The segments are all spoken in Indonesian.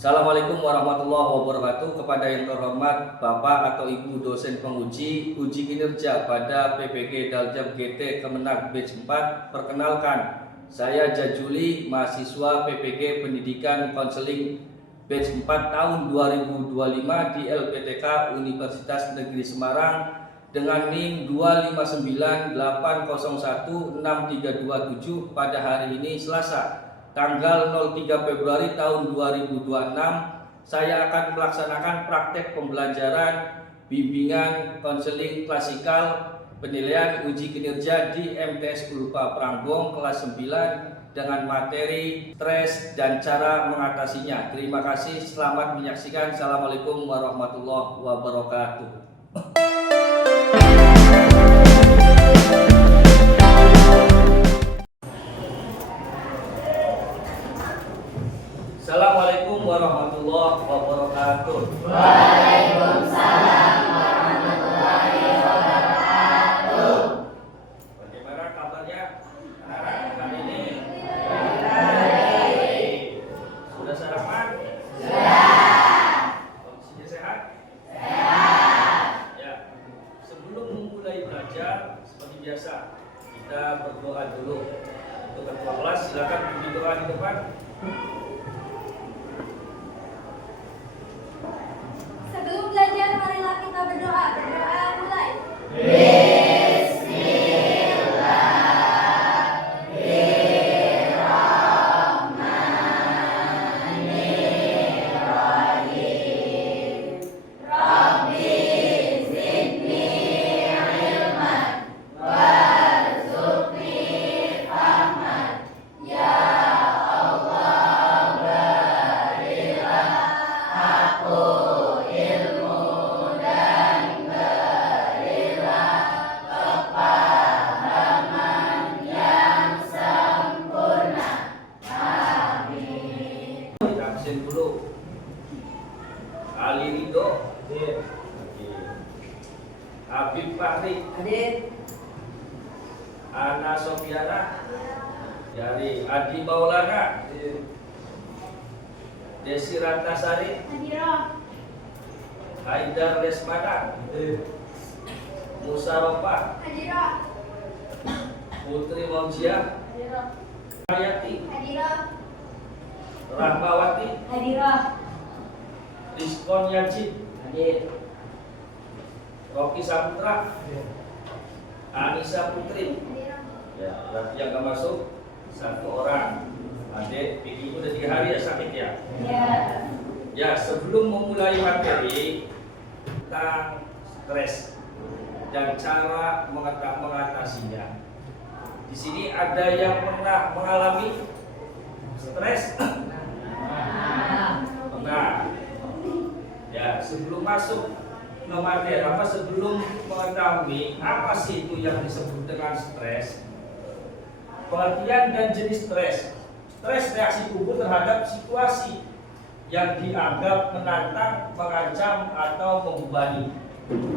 Assalamualaikum warahmatullahi wabarakatuh. Kepada yang terhormat Bapak atau Ibu dosen penguji uji kinerja pada PPG Daljam GT Kemenag Batch 4. Perkenalkan, saya Jajuli, mahasiswa PPG Pendidikan Konseling Batch 4 tahun 2025 di LPTK Universitas Negeri Semarang dengan NIM 259801637 pada hari ini Selasa tanggal 03 Februari tahun 2026. Saya akan melaksanakan praktek pembelajaran bimbingan konseling klasikal penilaian uji kinerja di MTS Ulpa Pranggong kelas 9 dengan materi stres dan cara mengatasinya. Terima kasih, selamat menyaksikan. Assalamualaikum warahmatullahi wabarakatuh. Assalamualaikum warahmatullahi wabarakatuh. Waalaikumsalam warahmatullahi wabarakatuh. Bagaimana kabarnya anak-anak hari ini? Baik. Sudah sarapan? Sudah. Kondisinya sehat? Sehat. Ya. Sebelum memulai belajar, seperti biasa, kita berdoa dulu. Untuk ketua kelas, silakan bimbing doa di depan. Sebelum belajar, marilah kita berdoa. Berdoa mulai. Bismillahirrahmanirrahim. Rabbi zidni ilman warzuqni fahman. Ya Allah berilah aku ilmu dan berilah kepahaman yang sempurna. Amin. Kita absen dulu. Ali Ridho. Habib Fahri. Hadir. Ana Sofiana. Dari Adi Maulana. Desi Ratnasari. Hadirah. Haidar Lesmana. Musarofah. Hadirah. Putri Mauziah. Hadirah. Hayati. Hadirah. Rahmawati. Hadirah. Rizkon Yajid. Hadir. Rocky Saputra. Anissa Putri. Hadirah. Ya, berarti yang gak masuk satu orang. Adik, Vicky udah 3 hari ya sakit ya. Ya. Ya, sebelum memulai materi tentang stres dan cara mengatasinya. Di sini ada yang pernah mengalami stres? Pernah. Ya, sebelum masuk ke materi, sebelum mengetahui apa sih itu yang disebut dengan stres, pengertian dan jenis stres. Stres reaksi tubuh terhadap situasi yang dianggap menantang, mengancam, atau membebani.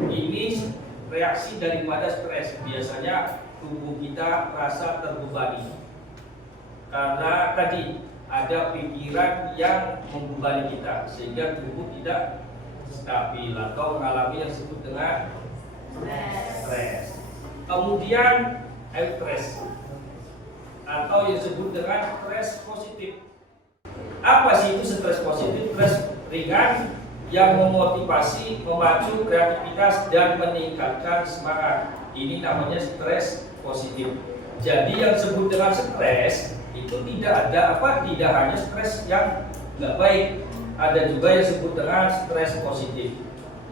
Ini reaksi daripada stres. Biasanya tubuh kita merasa terbebani karena tadi ada pikiran yang membebani kita sehingga tubuh tidak stabil atau mengalami yang disebut dengan stres. Kemudian eustress atau yang disebut dengan stres positif. Apa sih itu stres positif? Stres ringan yang memotivasi, memacu kreativitas dan meningkatkan semangat. Ini namanya stres positif. Jadi yang disebut dengan stres itu tidak hanya stres yang nggak baik. Ada juga yang disebut dengan stres positif,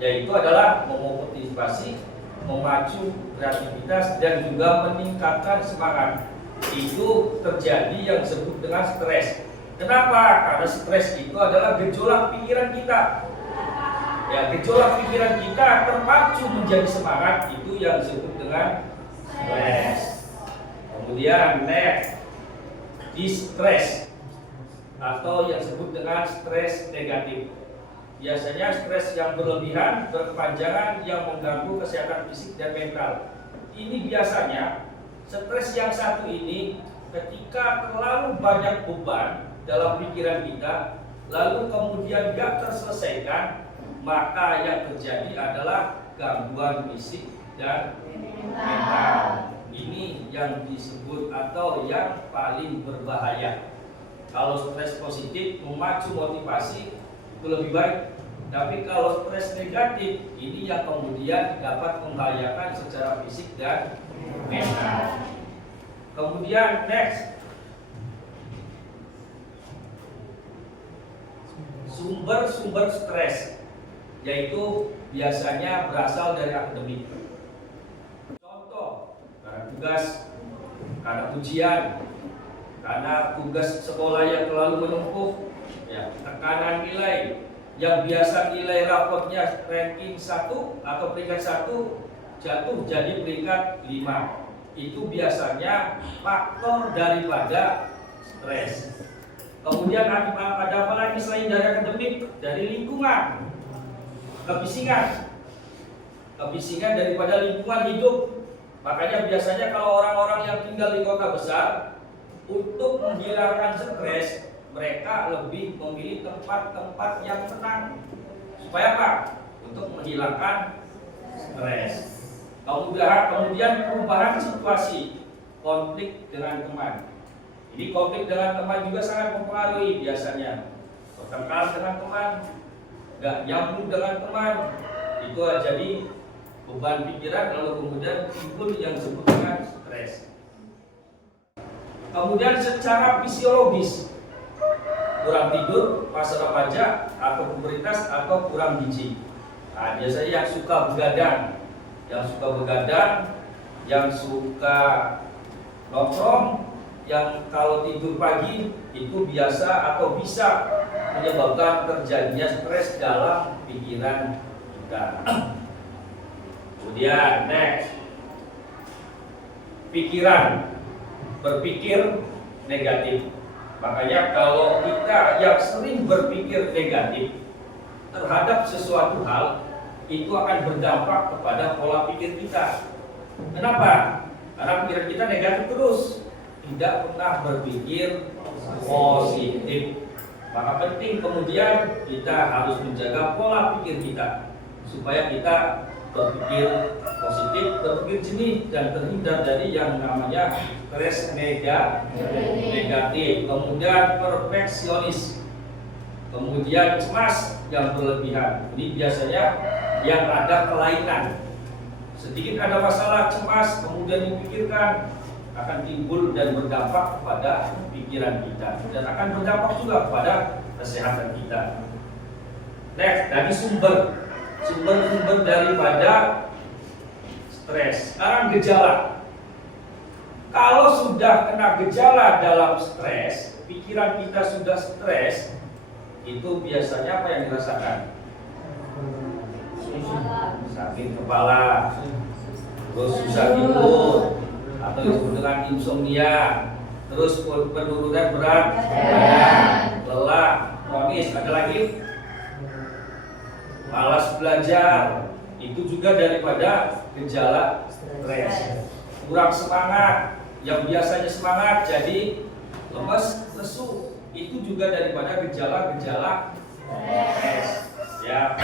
yaitu adalah memotivasi, memacu kreativitas dan juga meningkatkan semangat. Itu terjadi yang disebut dengan stres. Kenapa? Karena stres itu adalah gejolak pikiran kita. Ya, gejolak pikiran kita terpacu menjadi semangat, itu yang disebut dengan stres. Kemudian next, distress atau yang disebut dengan stres negatif. Biasanya stres yang berlebihan, berkepanjangan yang mengganggu kesehatan fisik dan mental. Ini biasanya stres yang satu ini ketika terlalu banyak beban dalam pikiran kita, lalu kemudian gak terselesaikan, maka yang terjadi adalah gangguan fisik dan mental. Ini yang disebut atau yang paling berbahaya. Kalau stres positif memacu motivasi itu lebih baik, tapi kalau stres negatif ini yang kemudian dapat membahayakan secara fisik dan mental. Kemudian next, sumber-sumber stres, yaitu biasanya berasal dari akademik. Contoh, karena tugas, karena ujian, karena tugas sekolah yang terlalu menumpuk, ya, tekanan nilai, yang biasa nilai rapotnya ranking 1 atau peringkat 1 jatuh jadi peringkat 5. Itu biasanya faktor daripada stres. Kemudian ada apa lagi selain dari akademik, dari lingkungan, kebisingan daripada lingkungan hidup. Makanya biasanya kalau orang-orang yang tinggal di kota besar, untuk menghilangkan stres, mereka lebih memilih tempat-tempat yang tenang. Supaya apa? Untuk menghilangkan stres. Kemudian perubahan situasi, konflik dengan teman. Ini konflik dengan teman juga sangat mempengaruhi biasanya. Bertengkar dengan teman, nggak nyambung dengan teman, itu jadi beban pikiran, lalu kemudian timbul yang disebut dengan stres. Kemudian secara fisiologis, kurang tidur, masa remaja, atau pubertas, atau kurang gizi. Nah, biasanya yang suka begadang, yang suka nongkrong, yang kalau tidur pagi itu biasa atau bisa menyebabkan terjadinya stres dalam pikiran kita. Kemudian next, pikiran, berpikir negatif. Makanya kalau kita yang sering berpikir negatif terhadap sesuatu hal, itu akan berdampak kepada pola pikir kita. Kenapa? Karena pikiran kita negatif terus, tidak pernah berpikir positif. Maka penting kemudian kita harus menjaga pola pikir kita supaya kita berpikir positif, berpikir jernih, dan terhindar dari yang namanya stres negatif. Kemudian perfeksionis, kemudian cemas yang berlebihan. Ini biasanya yang ada kelainan. Sedikit ada masalah, cemas, kemudian dipikirkan, akan timbul dan berdampak kepada pikiran kita dan akan berdampak juga kepada kesehatan kita. Next, tadi sumber daripada stres. Sekarang gejala. Kalau sudah kena gejala dalam stres, pikiran kita sudah stres, itu biasanya apa yang dirasakan? Sakit kepala, terus susah tidur, atau disebut dengan insomnia, terus penurunan berat badan, lelah, kronis, ada lagi malas belajar. Itu juga daripada gejala stres. Kurang semangat, yang biasanya semangat jadi lemes, lesu, itu juga daripada gejala-gejala stres. Ya.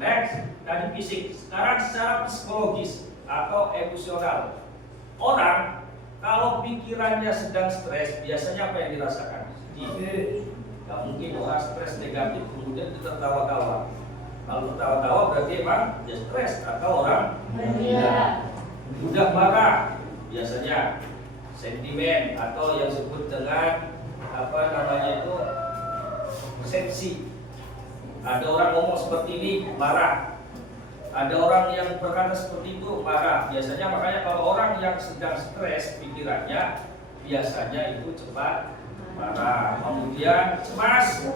Next, tadi fisik. Sekarang secara psikologis atau emosional. Orang kalau pikirannya sedang stres, biasanya apa yang dirasakan? Sedih. Gak mungkin orang stres negatif kemudian tertawa-tawa. Kalau tertawa-tawa berarti emang dia stres atau orang gila. Mudah marah, biasanya sentimen atau yang disebut dengan apa namanya itu persepsi. Ada orang ngomong seperti ini, marah. Ada orang yang berkata seperti itu, marah. Biasanya makanya kalau orang yang sedang stres pikirannya, biasanya itu cepat marah. Kemudian cemas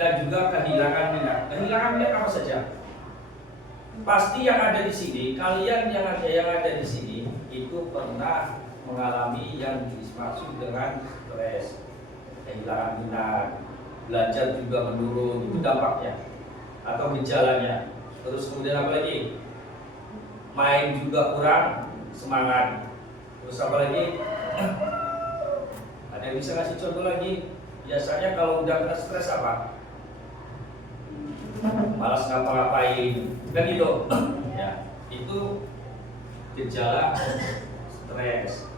dan juga kehilangan minat. Kehilangan minat apa saja? Pasti yang ada di sini, kalian yang ada di sini itu pernah mengalami yang dimaksud dengan stres, kehilangan minat, belajar juga menurun, itu dampaknya atau gejalanya. Terus kemudian apa lagi? Main juga kurang semangat. Terus apa lagi? Ada yang bisa kasih contoh lagi? biasanya kalau udah kena stres apa? Malas ngapa-ngapain, kan gitu. Ya, itu gejala stres.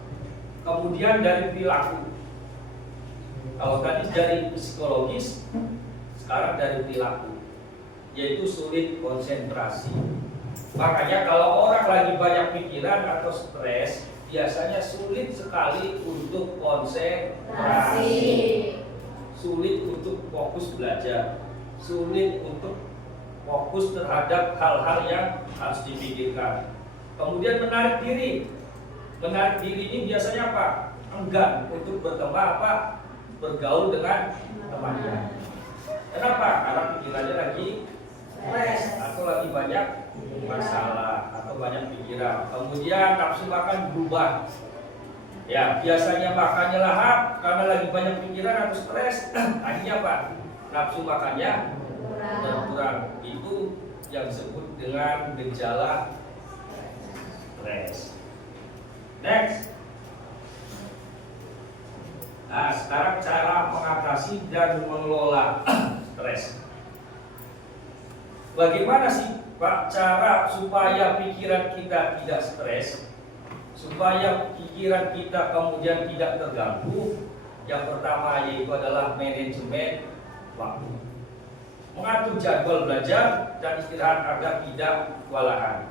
Kemudian dari perilaku. Kalau tadi dari psikologis, sekarang dari perilaku, yaitu sulit konsentrasi. Makanya kalau orang lagi banyak pikiran atau stres, biasanya sulit sekali untuk konsentrasi, sulit untuk fokus belajar, sulit untuk fokus terhadap hal-hal yang harus dipikirkan. Kemudian menarik diri. Menarik diri ini biasanya apa? Enggan untuk bergaul dengan temannya. Kenapa? Karena pikirannya lagi stres atau lagi banyak masalah atau banyak pikiran. Kemudian nafsu makan berubah. Ya, biasanya makannya lahap karena lagi banyak pikiran atau stres. Akhirnya apa? Nafsu makannya berkurang. Itu yang disebut dengan gejala stres. Next. Nah, sekarang cara mengatasi dan mengelola stres. Bagaimana sih Pak cara supaya pikiran kita tidak stres? Supaya pikiran kita kemudian tidak terganggu? Yang pertama yaitu adalah manajemen waktu. Mengatur jadwal belajar dan istirahat agar tidak kewalahan.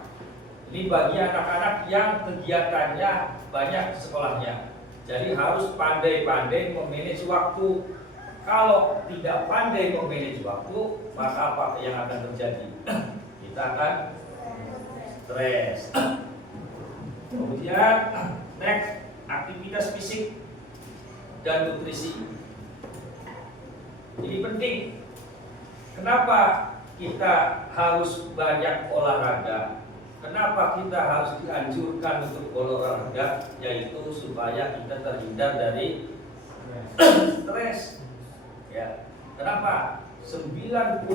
Ini bagi anak-anak yang kegiatannya banyak di sekolahnya. Jadi harus pandai-pandai memanage waktu. Kalau tidak pandai memanage waktu, maka apa yang akan terjadi? Kita akan stres. Kemudian next, aktivitas fisik dan nutrisi. Ini penting. Kenapa kita harus banyak olahraga? Kenapa kita harus dianjurkan untuk olahraga? Yaitu supaya kita terhindar dari stres. Ya. Kenapa? 99%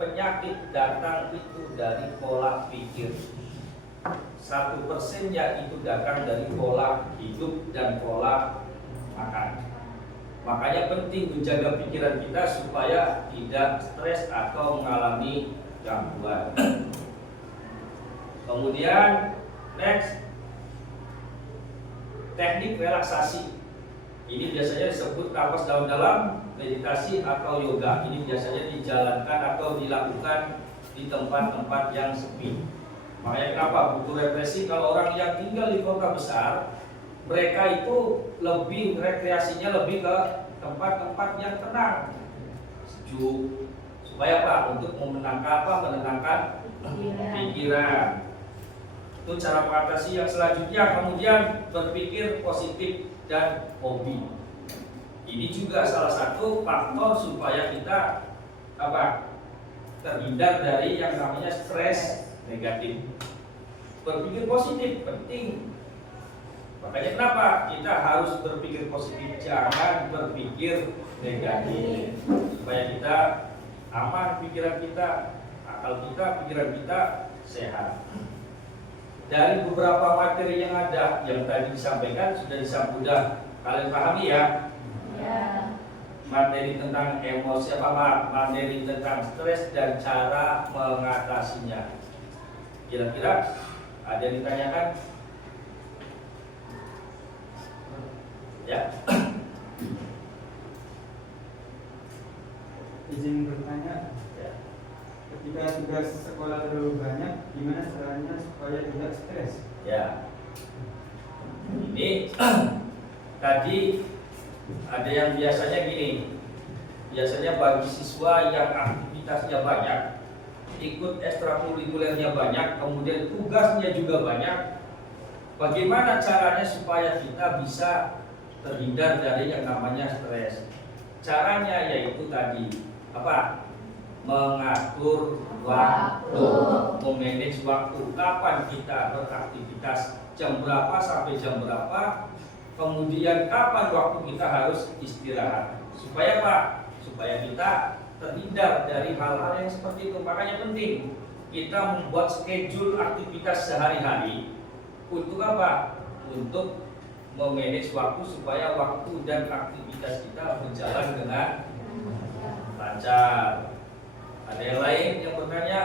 penyakit datang itu dari pola pikir. 1%-nya itu datang dari pola hidup dan pola makan. Makanya penting menjaga pikiran kita supaya tidak stres atau mengalami gangguan. Kemudian next, teknik relaksasi. Ini biasanya disebut napas dalam-dalam, meditasi atau yoga. Ini biasanya dijalankan atau dilakukan di tempat-tempat yang sepi. Makanya kenapa butuh represi? Kalau orang yang tinggal di kota besar, mereka itu lebih rekreasinya lebih ke tempat-tempat yang tenang, sejuk. Supaya apa? Untuk menenangkan pikiran. Itu cara mengatasi. Yang selanjutnya kemudian berpikir positif dan hobi. Ini juga salah satu faktor supaya kita terhindar dari yang namanya stres negatif. Berpikir positif penting. Makanya kenapa kita harus berpikir positif, jangan berpikir negatif, supaya kita aman pikiran kita, akal kita, pikiran kita sehat. Dari beberapa materi yang ada, yang tadi disampaikan sudah kalian pahami ya? Ya. Materi tentang emosi materi tentang stres dan cara mengatasinya. Kira-kira ada yang ditanyakan? Ya. Izin bertanya, Ya. ketika tugas sekolah terlalu banyak, gimana caranya supaya tidak stres? Ya. Ini tadi ada yang biasanya gini. Biasanya bagi siswa yang aktivitasnya banyak, ikut ekstrakurikulernya banyak, kemudian tugasnya juga banyak. Bagaimana caranya supaya kita bisa terhindar dari yang namanya stres? Caranya yaitu tadi mengatur waktu, memanage waktu. Kapan kita beraktivitas, jam berapa sampai jam berapa, kemudian kapan waktu kita harus istirahat. Supaya apa? Supaya kita terhindar dari hal-hal yang seperti itu. Makanya penting kita membuat schedule aktivitas sehari-hari. Untuk apa? Untuk memanage waktu supaya waktu dan aktivitas kita berjalan dengan lancar. Ada yang lain yang bertanya?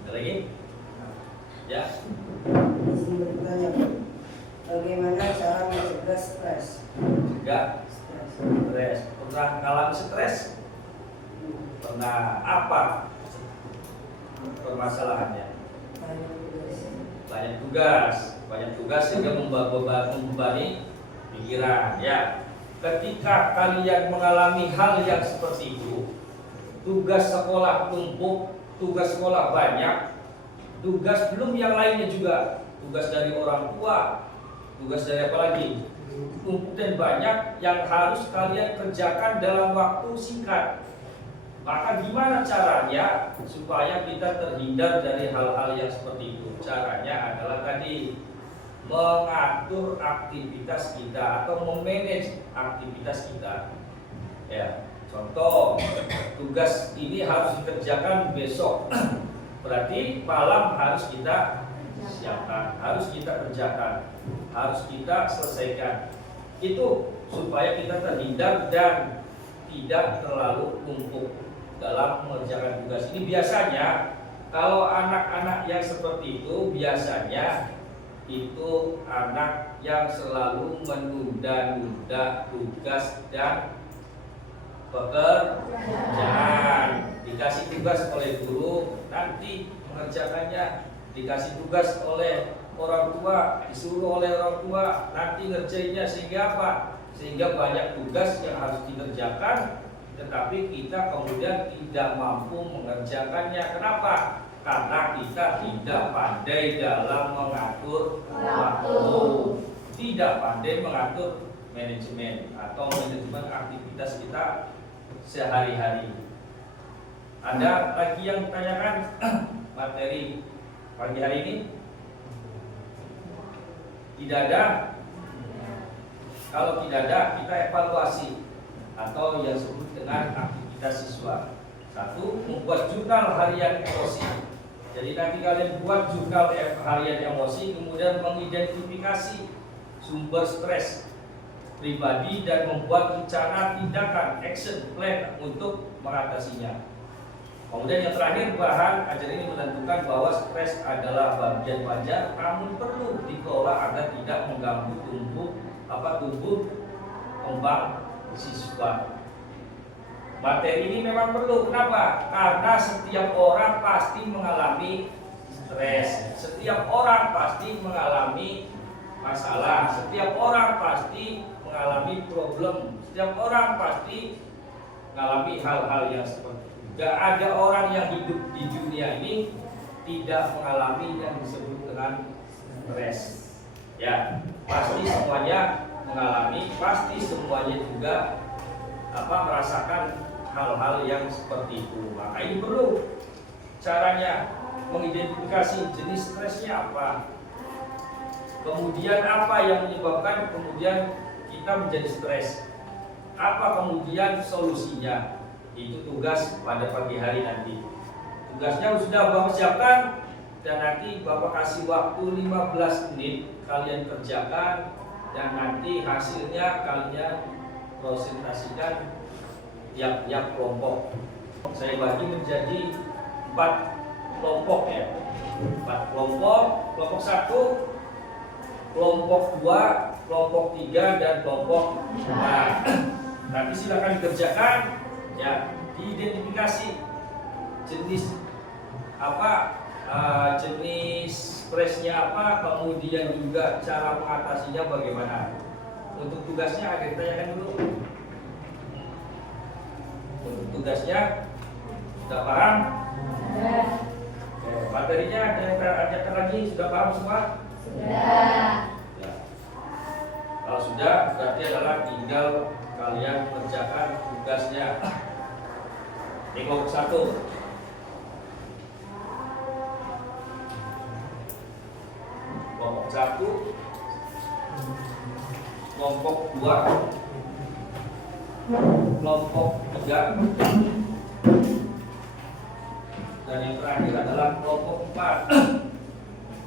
Ada lagi? Ya. Izin bertanya, bagaimana cara mencegah stres? Juga stres. Pernah mengalami stres? Pernah. Apa permasalahannya? Banyak tugas sehingga membebani pikiran. Ya, ketika kalian mengalami hal yang seperti itu, tugas sekolah tumpuk, tugas sekolah banyak, tugas belum yang lainnya juga, tugas dari orang tua, tugas dari apa lagi, tumpuk dan banyak yang harus kalian kerjakan dalam waktu singkat. Maka gimana caranya supaya kita terhindar dari hal-hal yang seperti itu? Caranya adalah tadi mengatur aktivitas kita atau memanage aktivitas kita. Ya, contoh tugas ini harus dikerjakan besok. Berarti malam harus kita siapkan, harus kita kerjakan, harus kita selesaikan. Itu supaya kita terhindar dan tidak terlalu numpuk dalam mengerjakan tugas ini. Biasanya kalau anak-anak yang seperti itu biasanya itu anak yang selalu menunda-nunda tugas dan pekerjaan. Dikasih tugas oleh guru, nanti mengerjakannya. Dikasih tugas oleh orang tua, disuruh oleh orang tua, nanti ngerjainnya. Sehingga apa? Sehingga banyak tugas yang harus dikerjakan, tetapi kita kemudian tidak mampu mengerjakannya. Kenapa? Karena kita tidak pandai dalam mengatur waktu, tidak pandai mengatur manajemen atau manajemen aktivitas kita sehari-hari. Ada lagi yang tanyakan materi pagi hari ini? Tidak ada? Kalau tidak ada, kita evaluasi atau yang disebut dengan aktivitas siswa. Satu, membuat jurnal harian emosi. Jadi nanti kalian buat jurnal harian emosi, kemudian mengidentifikasi sumber stres pribadi dan membuat rencana tindakan action plan untuk mengatasinya. Kemudian yang terakhir, bahan ajar ini menentukan bahwa stres adalah bagian wajar, namun perlu dikelola agar tidak mengganggu tumbuh kembang siswa. Materi ini memang perlu. Kenapa? Karena setiap orang pasti mengalami stres. Setiap orang pasti mengalami masalah. Setiap orang pasti mengalami problem. Setiap orang pasti mengalami hal-hal yang seperti itu. Gak ada orang yang hidup di dunia ini tidak mengalami yang disebut dengan stres. Ya, pasti semuanya mengalami, pasti semuanya juga merasakan hal-hal yang seperti itu. Maka ini perlu caranya mengidentifikasi jenis stresnya apa, kemudian apa yang menyebabkan kemudian kita menjadi stres, apa kemudian solusinya. Itu tugas pada pagi hari nanti. Tugasnya sudah Bapak siapkan dan nanti Bapak kasih waktu 15 menit kalian kerjakan dan nanti hasilnya kalian presentasikan tiap kelompok. Saya bagi menjadi 4 kelompok ya. 4 kelompok, kelompok 1, kelompok 2, kelompok 3 dan kelompok 4. Nanti silakan dikerjakan ya, diidentifikasi jenis apa, jenis stresnya apa, kemudian juga cara mengatasinya bagaimana. Untuk tugasnya ada ditanyakan dulu. Untuk tugasnya sudah paham? Sudah. Materinya ada yang tanyakan lagi, sudah paham semua? Sudah. Ya. Kalau sudah, berarti adalah tinggal kalian kerjakan tugasnya. Ini kelompok 1. Kelompok 1, kelompok 2, kelompok 3, dan Dan yang terakhir adalah kelompok 4.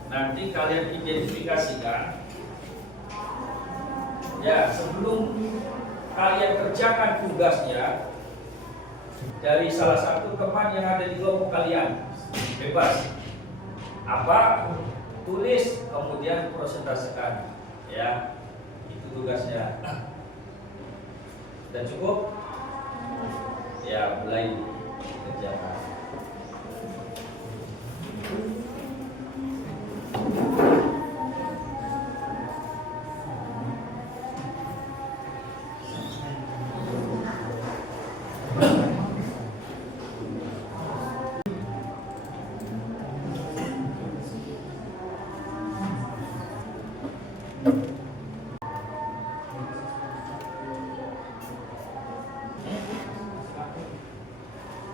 Nanti kalian identifikasikan. Ya, sebelum kalian kerjakan tugasnya dari salah satu teman yang ada di kelompok kalian, bebas. Apa? Tulis, kemudian prosentasekan. Ya, itu tugasnya. Dan cukup? Ya, mulai kerjakan.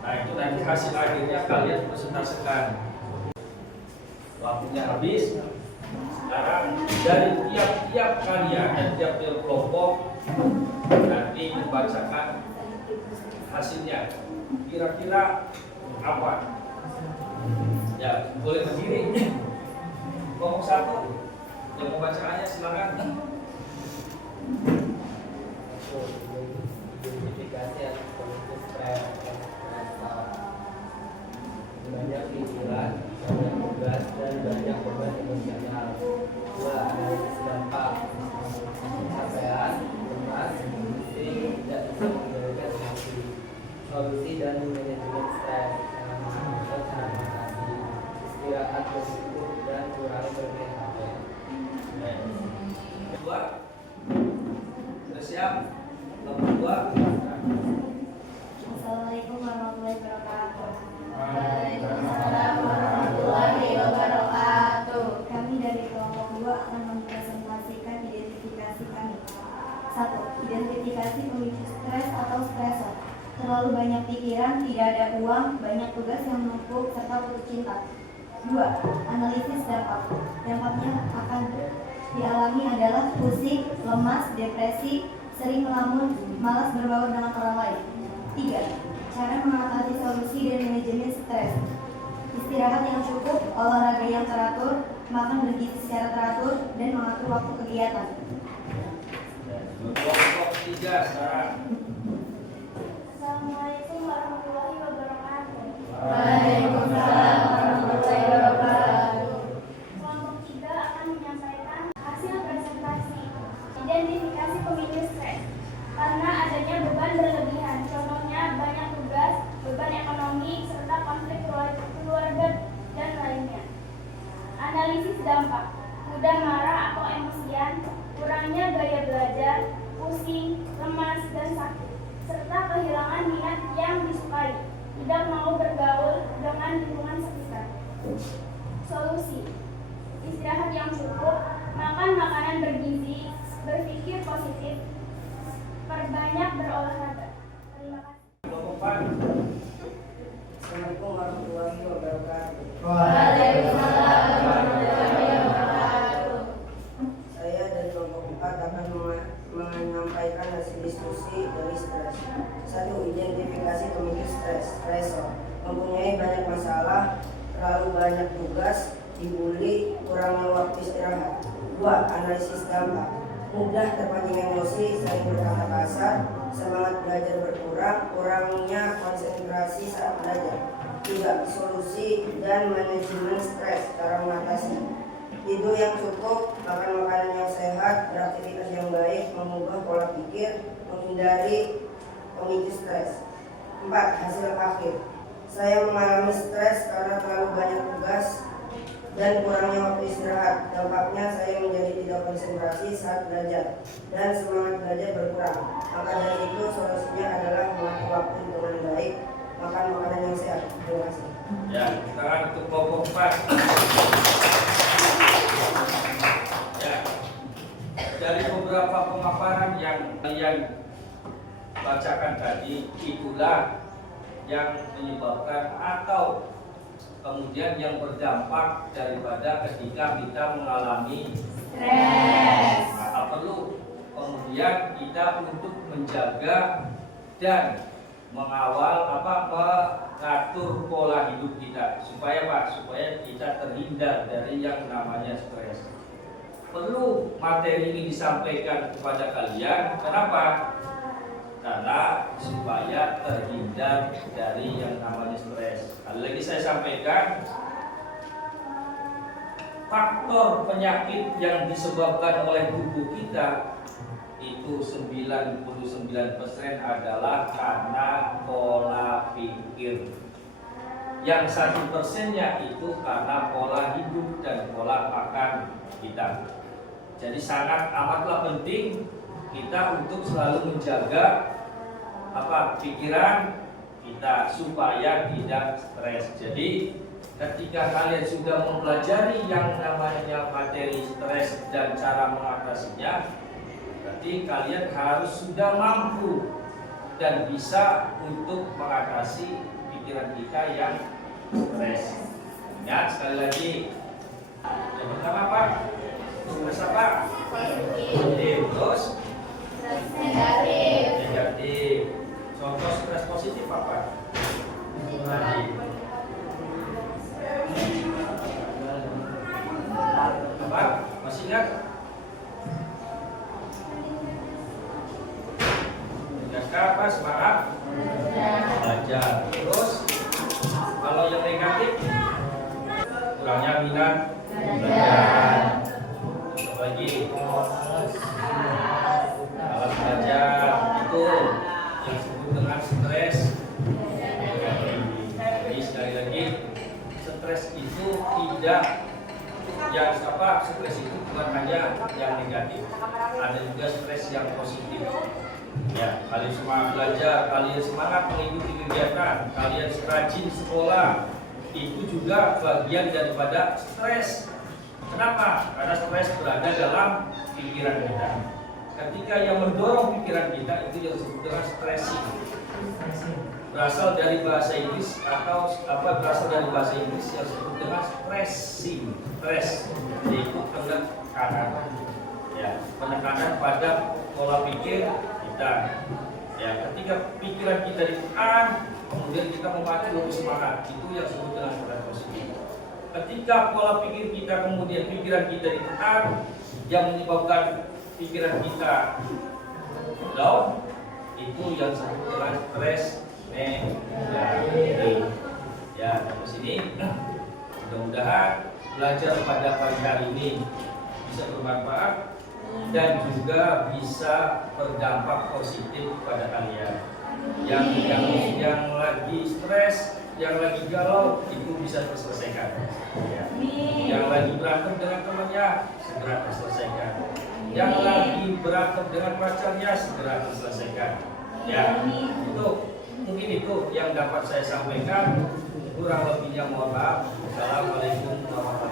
Nah, itu nanti hasil akhirnya kalian presentasikan. Waktunya habis. Sekarang dari tiap-tiap kalian dan tiap-tiap kelompok nanti membacakan hasilnya. Kira-kira apa? Ya, boleh berdiri. Kelompok 1 yang membacaannya silakan. Identifikasi atau politik stres, banyak pikiran, banyak tugas, dan banyak beban emosional. 2. Analisis dampak, capaian, lemas, emosi, tidak bisa mengendalikan emosi. Solusi dan manajemen stres, dengan mengatur cara mengatasi, istirahat bersyukur, dan kurangi bermain HP. Kedua, sudah siap? Nomor 2. Assalamualaikum warahmatullahi wabarakatuh. Waalaikumsalam warahmatullahi wabarakatuh. Kami dari kelompok 2 akan mempresentasikan identifikasi kami. 1. Identifikasi pemicu stres atau stresor. Terlalu banyak pikiran, tidak ada uang, banyak tugas yang menumpuk, serta putus cinta. 2. Analisis dampak. Dampaknya akan dialami adalah pusing, lemas, depresi, sering melamun, malas berbaur dengan orang lain. 3. Cara mengatasi solusi dan manajemen stres. Istirahat yang cukup, olahraga yang teratur, makan bergizi secara teratur, dan mengatur waktu kegiatan. Kelompok 3 sekarang. Assalamualaikum warahmatullahi wabarakatuh. Waalaikumsalam warahmatullahi wabarakatuh. Kelompok 3 akan menyampaikan hasil presentasi identifikasi pemicu stres. Karena adanya beban berlebihan, contohnya banyak tugas, beban ekonomi, serta konflik keluarga dan lainnya. Analisis dampak, mudah marah atau emosian, kurangnya gaya belajar, pusing, lemas, dan sakit, serta kehilangan minat yang disukai, tidak mau bergaul dengan lingkungan sekitar. Solusi, istirahat yang cukup, makan makanan bergizi, berpikir positif, perbanyak berolahraga. Terima kasih. Kelompok 4. Assalamualaikum warahmatullahi wabarakatuh. Waalaikumsalam warahmatullahi wabarakatuh. Saya dari kelompok 4 akan menyampaikan hasil diskusi dari stres. 1. Identifikasi pemicu stres, stresor. Mempunyai banyak masalah, terlalu banyak tugas, dibully, kurangnya waktu istirahat. 2. Analisis dampak. Mudah terpancing emosi, sering berkata kasar, semangat belajar berkurang, kurangnya konsentrasi saat belajar. 3. Solusi dan manajemen stres, cara mengatasi. Tidur yang cukup, makan makanan yang sehat, beraktivitas yang baik, mengubah pola pikir, menghindari pemicu stres. 4. Hasil akhir. Saya mengalami stres karena terlalu banyak tugas dan kurangnya waktu istirahat. Dampaknya saya menjadi tidak konsentrasi saat belajar dan semangat belajar berkurang. Maka dari itu solusinya adalah mengatur waktu dengan baik, makan makanan yang sehat. Terima kasih. Ya, sekarang untuk kelompok 4. Ya, dari beberapa pemaparan yang kalian bacakan tadi, itulah yang menyebabkan atau kemudian yang berdampak daripada ketika kita mengalami Stres. maka perlu kemudian kita untuk menjaga dan mengawal ngatur pola hidup kita supaya apa? Supaya kita terhindar dari yang namanya stres. Perlu materi ini disampaikan kepada kalian. Kenapa? Karena supaya terhindar dari yang namanya stres. Kali lagi saya sampaikan, faktor penyakit yang disebabkan oleh tubuh kita itu 99% adalah karena pola pikir. Yang 1%-nya itu karena pola hidup dan pola makan kita. Jadi sangat amatlah penting kita untuk selalu menjaga pikiran kita supaya tidak stres. Jadi ketika kalian sudah mempelajari yang namanya materi stres dan cara mengatasinya, berarti kalian harus sudah mampu dan bisa untuk mengatasi pikiran kita yang stres. Ingat sekali lagi, yang pertama apa? Stres apa? Positif. Terus Negatif. negatif. Contoh stres positif apa? Apa? Masih ingat? Apa? Semangat belajar. Terus kalau yang negatif, kurangnya minat belajar. Apa lagi? Alat belajar itu yang disebut dengan stres negatif. Jadi sekali lagi, stres itu tidak stres itu bukan hanya yang negatif, ada juga stres yang positif. Ya, kalian semangat belajar, kalian semangat mengikuti kegiatan, kalian rajin sekolah, itu juga bagian daripada stres. Kenapa? Karena stres berada dalam pikiran kita. Ketika yang mendorong pikiran kita itu yang disebut dengan stressing. Berasal dari bahasa Inggris berasal dari bahasa Inggris yang disebut dengan stressing. Stress, yaitu penekanan. Ya, penekanan pada pola pikir kita. Ya, ketika pikiran kita ditekan, kemudian kita memacu lebih semangat, itu yang disebut dengan stres positif. Ketika pola pikir kita kemudian pikiran kita ditekan, yang menyebabkan pikiran kita down, itu yang disebut dengan stres negatif. Ya, sampai sini. Mudah-mudahan belajar pada pagi hari ini bisa bermanfaat dan juga bisa berdampak positif pada kalian. Yang lagi stres, yang lagi galau, itu bisa terselesaikan. Ya. Yang lagi berantem dengan temannya, segera terselesaikan. Yang lagi berantem dengan pacarnya, segera terselesaikan. Ya, itu mungkin itu yang dapat saya sampaikan. Kurang lebihnya mohon maaf. Assalamualaikum warahmatullahi wabarakatuh.